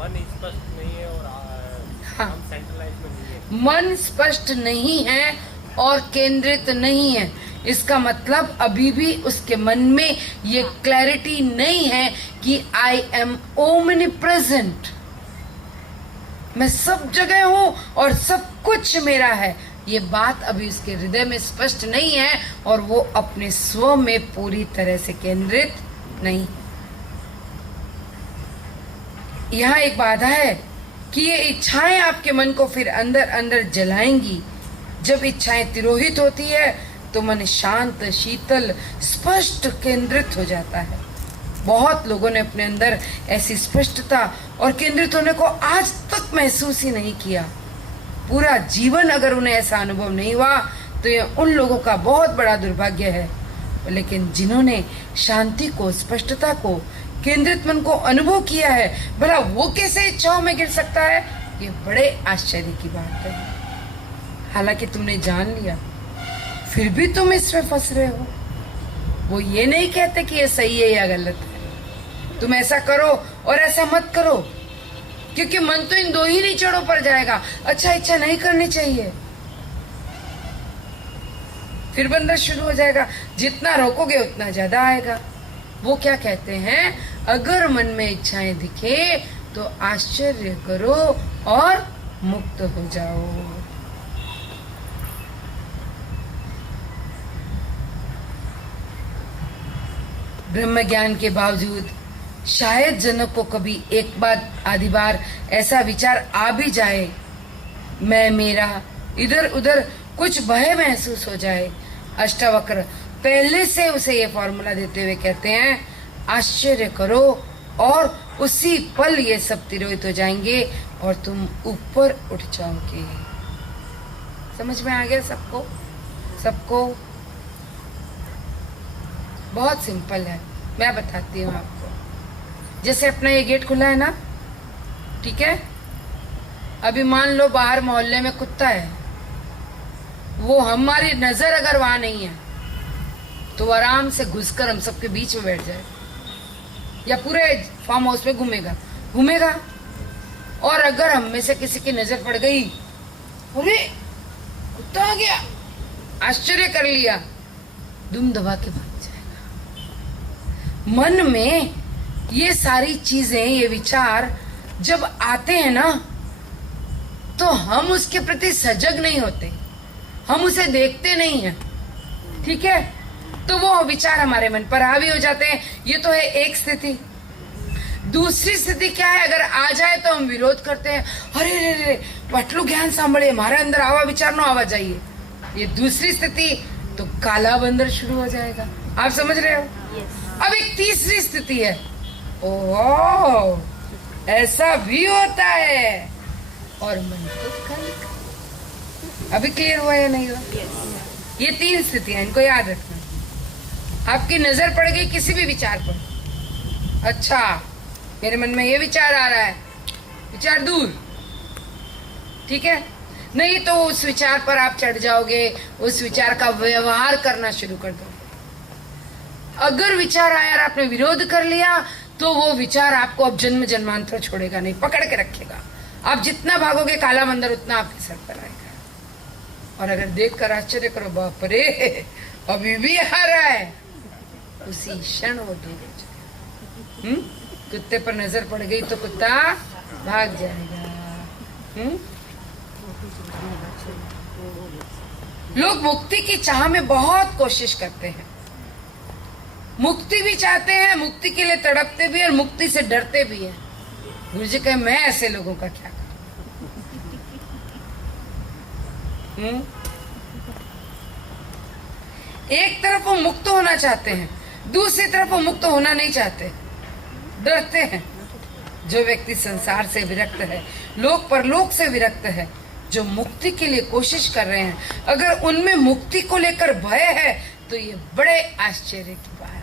मन स्पष्ट नहीं है और हाँ, सेंट्रलाइज में नहीं है। मन स्पष्ट नहीं है और केंद्रित नहीं है, इसका मतलब अभी भी उसके मन में ये क्लैरिटी नहीं है कि आई एम ओमनी प्रेजेंट। मैं सब जगह हूं और सब कुछ मेरा है। ये बात अभी उसके हृदय में स्पष्ट नहीं है और वो अपने स्व में पूरी तरह से केंद्रित नहीं। यहाँ एक बाधा है कि ये इच्छाएं आपके मन को फिर अंदर अंदर जलाएंगी। जब इच्छाएं तिरोहित होती है तो मन शांत, शीतल, स्पष्ट, केंद्रित हो जाता है। बहुत लोगों ने अपने अंदर ऐसी स्पष्टता और केंद्रित होने को आज तक महसूस ही नहीं किया। पूरा जीवन अगर उन्हें ऐसा अनुभव नहीं हुआ तो ये उन लोगों का बहुत बड़ा दुर्भाग्य है। लेकिन जिन्होंने शांति को, स्पष्टता को, केंद्रित मन को अनुभव किया है, भला वो कैसे इच्छाओं में गिर सकता है? ये बड़े आश्चर्य की बात है। हालांकि तुमने जान लिया, फिर भी तुम इसमें फंस रहे हो। वो ये नहीं कहते कि ये सही है या गलत है। तुम ऐसा करो और ऐसा मत करो, क्योंकि मन तो इन दो ही निचोड़ों पर जाएगा। अच्छा, इच्छा नहीं करनी चाहिए, फिर बंधन शुरू हो जाएगा। जितना रोकोगे उतना ज्यादा आएगा। वो क्या कहते हैं, अगर मन में इच्छाएं दिखे तो आश्चर्य करो और मुक्त हो जाओ। ब्रह्म ज्ञान के बावजूद शायद जनक को कभी एक बार, आधी बार ऐसा विचार आ भी जाए, मैं, मेरा, इधर उधर कुछ भय महसूस हो जाए। अष्टावक्र पहले से उसे ये फॉर्मूला देते हुए कहते हैं, आश्चर्य करो और उसी पल ये सब तिरोहित हो जाएंगे और तुम ऊपर उठ जाओगे। समझ में आ गया सबको? सबको बहुत सिंपल है, मैं बताती हूँ आपको। जैसे अपना ये गेट खुला है ना, ठीक है? अभी मान लो बाहर मोहल्ले में कुत्ता है, वो हमारी नजर अगर वहां नहीं है तो आराम से घुसकर हम सबके बीच में बैठ जाए या पूरे फार्म हाउस में घूमेगा। और अगर हम में से किसी की नजर पड़ गई, अरे कुत्ता आ गया, आश्चर्य कर लिया, दुम दबा के भाग जाएगा। मन में ये सारी चीजें, ये विचार जब आते हैं ना, तो हम उसके प्रति सजग नहीं होते, हम उसे देखते नहीं हैं, ठीक है? तो वो विचार हमारे मन पर हावी हो जाते हैं। ये तो है एक स्थिति। दूसरी स्थिति क्या है, अगर आ जाए तो हम विरोध करते हैं, अरे रे रे पटलू ज्ञान सांभळे, हमारे अंदर आवा विचार नो आवा जाइए। ये दूसरी स्थिति। तो काला बंदर शुरू हो जाएगा। आप समझ रहे हो? अब एक तीसरी स्थिति है, ओह ऐसा भी होता है, और मन तो कल। अभी क्लियर हुआ या नहीं हुआ? ये तीन स्थितियां, इनको याद रखना। आपकी नजर पड़ गई किसी भी विचार पर, अच्छा मेरे मन में ये विचार आ रहा है, विचार दूर, ठीक है? नहीं तो उस विचार पर आप चढ़ जाओगे, उस विचार का व्यवहार करना शुरू कर दोगे। अगर विचार आया और आपने विरोध कर लिया तो वो विचार आपको अब जन्म जन्मांतर छोड़ेगा नहीं, पकड़ के रखेगा। आप जितना भागोगे काला बंदर उतना आपके सर पर आएगा। और अगर देखकर आश्चर्य करो, बाप रे अभी भी आ रहा है, उसी क्षण वो दूर हो जाएगा। कुत्ते पर नजर पड़ गई तो कुत्ता भाग जाएगा। लोग मुक्ति की चाह में बहुत कोशिश करते हैं, मुक्ति भी चाहते हैं, मुक्ति के लिए तड़पते भी और मुक्ति से डरते भी हैं। गुरु जी कहे, मैं ऐसे लोगों का क्या करूं? एक तरफ वो मुक्त होना चाहते हैं, दूसरी तरफ वो मुक्त होना नहीं चाहते, डरते हैं। जो व्यक्ति संसार से विरक्त है, लोक परलोक से विरक्त है, जो मुक्ति के लिए कोशिश कर रहे हैं, अगर उनमें मुक्ति को लेकर भय है तो ये बड़े आश्चर्य की बात है।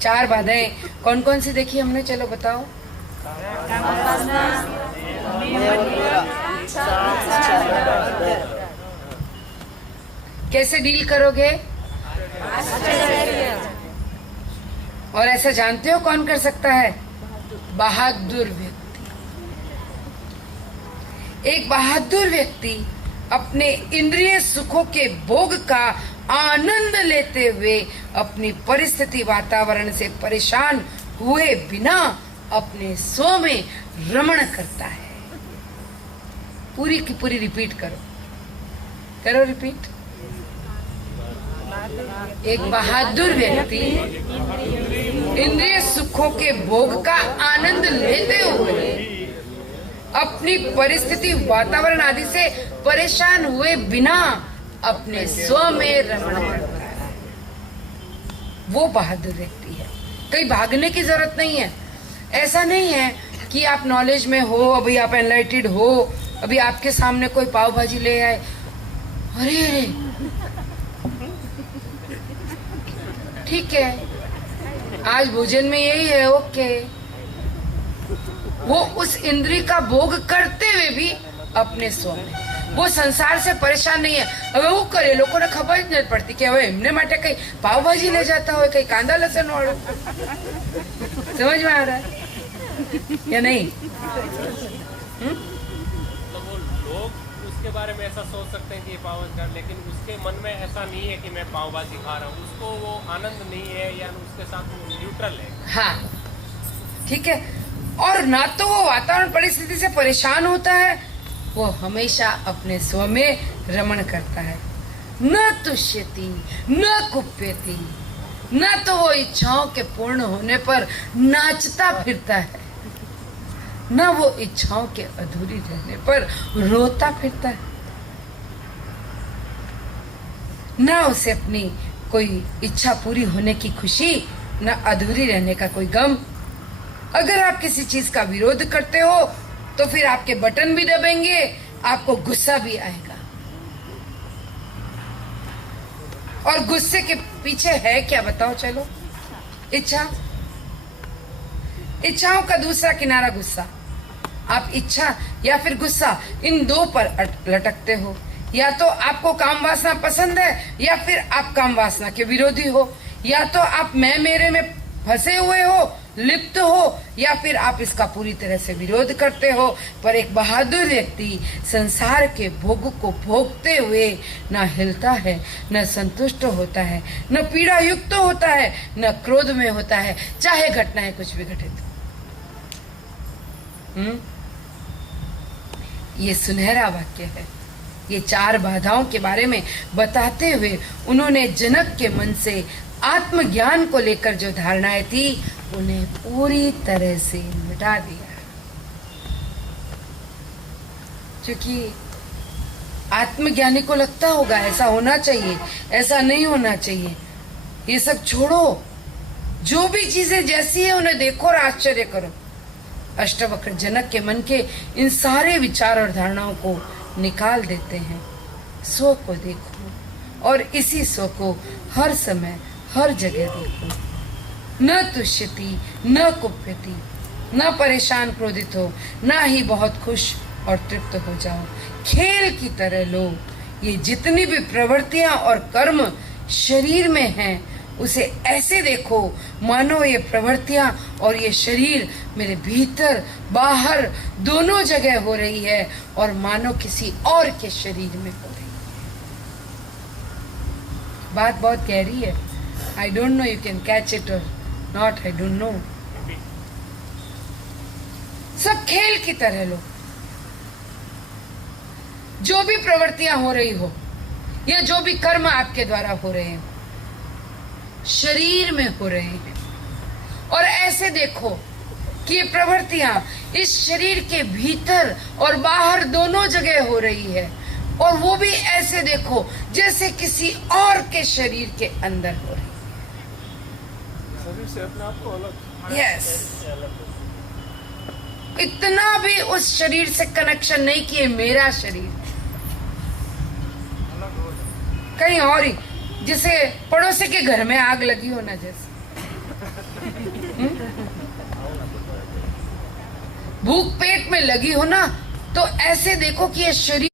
4 बाधाएं कौन कौन सी देखी हमने? चलो बताओ। कैसे डील करोगे? और ऐसा जानते हो कौन कर सकता है? बहादुर व्यक्ति। एक बहादुर व्यक्ति अपने इंद्रिय सुखों के भोग का आनंद लेते हुए अपनी परिस्थिति वातावरण से परेशान हुए बिना अपने स्व में रमण करता है। पूरी की पूरी रिपीट करो रिपीट। एक बहादुर व्यक्ति इंद्रिय सुखों के भोग का आनंद लेते हुए अपनी परिस्थिति वातावरण आदि से परेशान हुए बिना अपने स्व में रमण करता है, वो बहादुर व्यक्ति है। कहीं भागने की जरूरत नहीं है। ऐसा नहीं है कि आप नॉलेज में हो, अभी आप एनलाइटेड हो, अभी आपके सामने कोई पाव भाजी ले आए, अरे ठीक है आज भोजन में यही है, ओके। वो उस इंद्रिय का भोग करते हुए भी अपने स्व में, वो संसार से परेशान नहीं है। હવે હું કરે લોકોને ખબર જ નથી પડતી કે હવે એમને માટે કઈ પાવભાજી લઈ જતા હોય, કઈ કાંદા લસણ વાળું, समझ में आ रहा है या नहीं? तो वो लोग उसके बारे में ऐसा सोच सकते हैं कि ये पाव भाजी, लेकिन उसके मन में ऐसा नहीं है कि मैं पाव भाजी खा रहा हूँ, उसको वो आनंद नहीं है या उसके साथ वो न्यूट्रल है। हाँ ठीक है। और ना तो वो वातावरण परिस्थिति से परेशान होता है, वो हमेशा अपने स्व में रमण करता है। न तुष्यति न कुप्यति, न तो वो इच्छाओं के पूर्ण होने पर नाचता फिरता है, न वो इच्छाओं के अधूरी रहने पर रोता फिरता है, न उसे अपनी कोई इच्छा पूरी होने की खुशी, न अधूरी रहने का कोई गम। अगर आप किसी चीज का विरोध करते हो तो फिर आपके बटन भी दबेंगे, आपको गुस्सा भी आएगा। और गुस्से के पीछे है क्या बताओ? चलो, इच्छा। इच्छाओं का दूसरा किनारा गुस्सा। आप इच्छा या फिर गुस्सा, इन दो पर लटकते हो। या तो आपको काम वासना पसंद है या फिर आप काम वासना के विरोधी हो, या तो आप मैं मेरे में फंसे हुए हो, लिप्त हो, या फिर आप इसका पूरी तरह से विरोध करते हो। पर एक बहादुर व्यक्ति संसार के भोग को भोगते हुए न हिलता है, न संतुष्ट होता है, न पीड़ा युक्त होता है, न क्रोध में होता है, चाहे घटनाएं कुछ भी घटित। ये सुनहरा वाक्य है। ये 4 बाधाओं के बारे में बताते हुए उन्होंने जनक के मन से आत्मज्ञान को लेकर जो धारणाएं थी उन्हें पूरी तरह से मिटा दिया। क्योंकि आत्मज्ञानी को लगता होगा ऐसा होना चाहिए, ऐसा नहीं होना चाहिए, ये सब छोड़ो, जो भी चीजें जैसी है उन्हें देखो और आश्चर्य करो। अष्टवक्र जनक के मन के इन सारे विचार और धारणाओं को निकाल देते हैं। स्व को देखो और इसी स्व को हर समय हर जगह देखो। न तुष्यति न कुप्यति, न परेशान क्रोधित हो, न ही बहुत खुश और तृप्त हो जाओ। खेल की तरह लो। ये जितनी भी प्रवृत्तियां और कर्म शरीर में हैं उसे ऐसे देखो मानो ये प्रवृत्तियां और ये शरीर मेरे भीतर बाहर दोनों जगह हो रही है और मानो किसी और के शरीर में हो रही है। बात बहुत गहरी है। I don't know you can catch it or not, I don't know. सब खेल की तरह लो। जो भी प्रवृत्तियां हो रही हो या जो भी कर्म आपके द्वारा हो रहे हैं शरीर में हो रहे हैं, और ऐसे देखो कि ये प्रवृत्तियां इस शरीर के भीतर और बाहर दोनों जगह हो रही है, और वो भी ऐसे देखो जैसे किसी और के शरीर के अंदर हो रही है। शरीर से अपने आप को अलग। यस, इतना भी उस शरीर से कनेक्शन नहीं कि ये मेरा शरीर कहीं और ही, जिसे पड़ोसी के घर में आग लगी हो ना, जैसे भूख पेट में लगी हो ना, तो ऐसे देखो कि ये शरीर